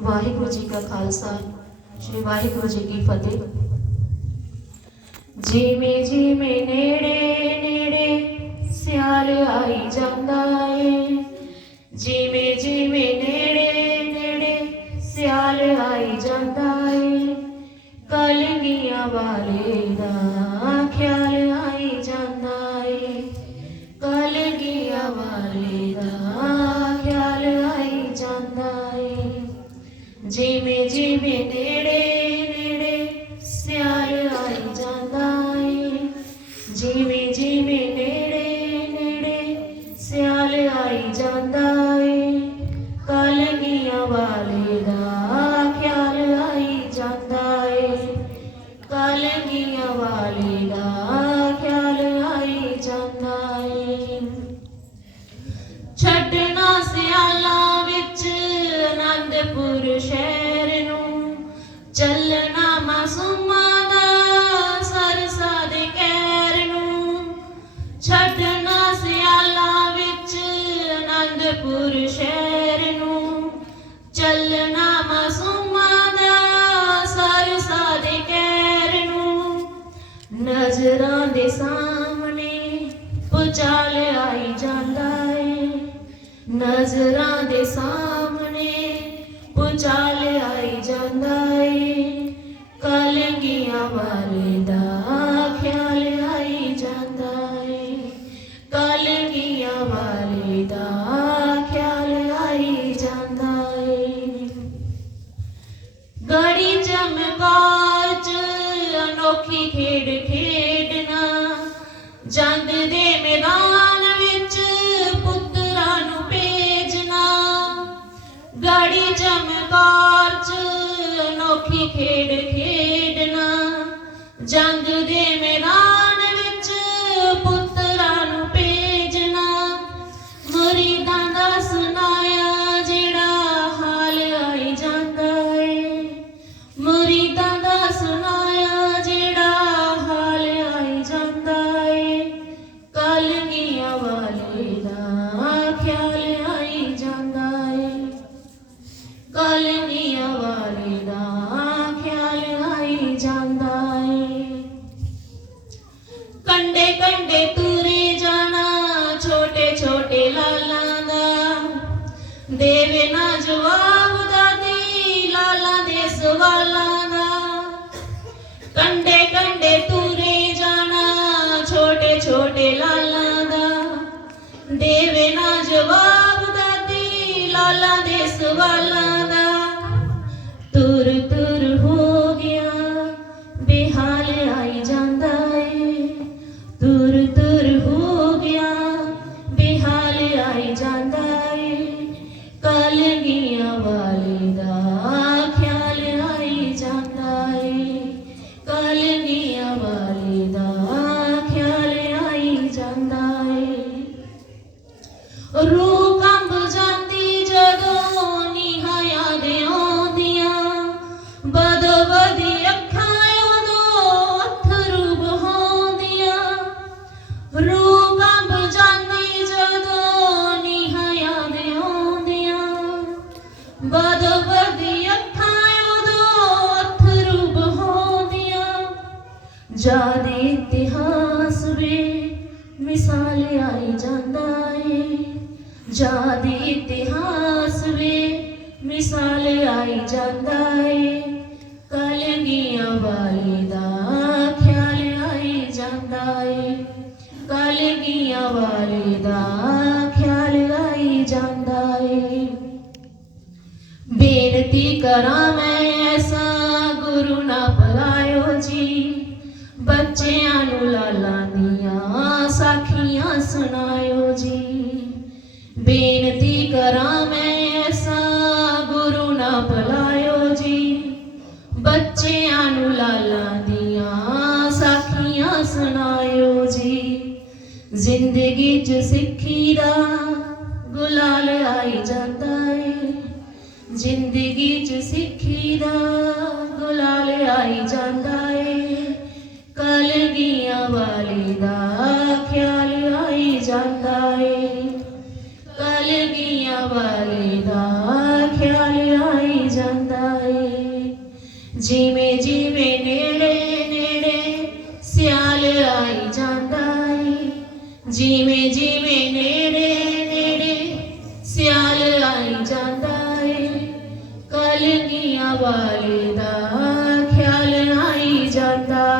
ਵਾਹਿਗੁਰੂ ਜੀ ਕਾ ਖਾਲਸਾ, ਸ੍ਰੀ ਵਾਹਿਗੁਰੂ ਜੀ ਕੀ ਫਤਿਹ। ਜਿਵੇਂ ਜਿਵੇਂ ਨੇੜੇ ਨੇੜੇ ਸਿਆਲ ਆਈ ਜਾਂਦਾ ਏ, ਜਿਵੇਂ ਜਿਵੇਂ ਨੇੜੇ ਨੇੜੇ ਸਿਆਲ ਆਈ ਜਾਂਦਾ ਏ, ਕਲਗੀਆਂ ਵਾਲੇ ਦਾ ਜਿਵੇਂ ਜਿਵੇਂ ਨੇੜੇ ਨੇੜੇ ਸਿਆਲ ਆਈ ਜਾਂਦਾ ਏ, ਜਿਵੇਂ ਜਿਵੇਂ ਨੇੜੇ ਨੇੜੇ ਸਿਆਲ ਆਈ ਜਾਂਦਾ ਸ਼ਹਿਰ ਨੂੰ ਚੱਲਣਾ ਮਾਸੂਮਾਂ ਦਾ ਸਰਸਾ ਦੇ ਕਹਿਰ ਨੂੰ। ਛੱਡਣਾ ਸਿਆਲਾ ਵਿੱਚ ਆਨੰਦਪੁਰ ਸ਼ਹਿਰ ਨੂੰ। ਚੱਲਣਾ ਮਾਸੂਮਾਂ ਦਾ ਸਰਸਾ ਦੇ ਕਹਿਰ ਨੂੰ। ਨਜ਼ਰਾਂ ਦੇ ਸਾਹਮਣੇ ਪੁਚਾਲ ਆਈ ਜਾਂਦਾ ਏ। ਨਜ਼ਰਾਂ ਦੇ ਸਾਹਮਣੇ ਪੁਚਾਲ ਆਈ ਜਾਂਦਾ ਏ ਕਲਗੀਆਂ ਵਾਲੇ ਦਾ ਖੇਡ ਖੇਡਣਾ ਜੰਗ ਦੇ ਮੈਦਾਨ ਕੰਡੇ ਤੁਰੇ ਜਾਣਾ, ਛੋਟੇ ਛੋਟੇ ਲਾਲਾਂ ਦਾ। ਦੇਵੇ ਨਾ ਜਵਾਬ ਦਾਦੀ ਲਾਲਾਂ ਦੇ ਸਵਾਲਾਂ ਦਾ। ਕੰਡੇ ਕੰਡੇ ਤੁਰੇ ਜਾਣਾ, ਛੋਟੇ ਛੋਟੇ ਲਾਲਾਂ ਦਾ। ਦੇਵੇ ਨਾ ਜਵਾਬ ਦਾਦੀ ਲਾਲਾਂ ਦੇ ਸਵਾਲਾਂ ਯਾਦ ਇਤਿਹਾਸ ਵੇ ਮਿਸਾਲ ਆਈ ਜਾਂਦਾ ਏ। ਯਾਦ ਇਤਿਹਾਸ ਵੇ ਮਿਸਾਲ ਆਈ ਜਾਂਦਾ ਏ। ਕਲਗੀਆਂ ਵਾਲੇ ਦਾ ਖਿਆਲ ਆਈ ਜਾਂਦਾ ਏ। ਕਲਗੀਆਂ ਵਾਲੇ ਦਾ ਖਿਆਲ ਆਈ ਜਾਂਦਾ ਏ। ਬੇਨਤੀ ਕਰਾਂ ਮੈਂ ਬੱਚਿਆਂ ਨੂੰ ਲਾਲਾਂ ਦੀਆਂ ਸਾਖੀਆਂ ਸੁਣਾਇਓ ਜੀ। ਬੇਨਤੀ ਕਰਾਂ ਮੈਂ ਐਸਾ ਗੁਰੂ ਨਾ ਭਲਾਇਓ ਜੀ। ਬੱਚਿਆਂ ਨੂੰ ਲਾਲਾਂ ਦੀਆਂ ਸਾਖੀਆਂ ਸੁਣਾਇਓ ਜੀ। ਜ਼ਿੰਦਗੀ 'ਚ ਸਿੱਖੀ ਦਾ ਗੁਲਾਲ ਆਈ ਜਾਂਦਾ ਏ। ਜ਼ਿੰਦਗੀ 'ਚ ਸਿੱਖੀ ਦਾ ਜਿਵੇਂ ਜਿਵੇਂ ਨੇੜੇ ਨੇੜੇ ਸਿਆਲ ਆਈ ਜਾਂਦਾ ਏ, ਜਿਵੇਂ ਜਿਵੇਂ ਨੇੜੇ ਨੇੜੇ ਸਿਆਲ ਆਈ ਜਾਂਦਾ ਏ, ਕਲਗੀਆਂ ਵਾਲੇ ਦਾ ਖਿਆਲ ਆਈ ਜਾਂਦਾ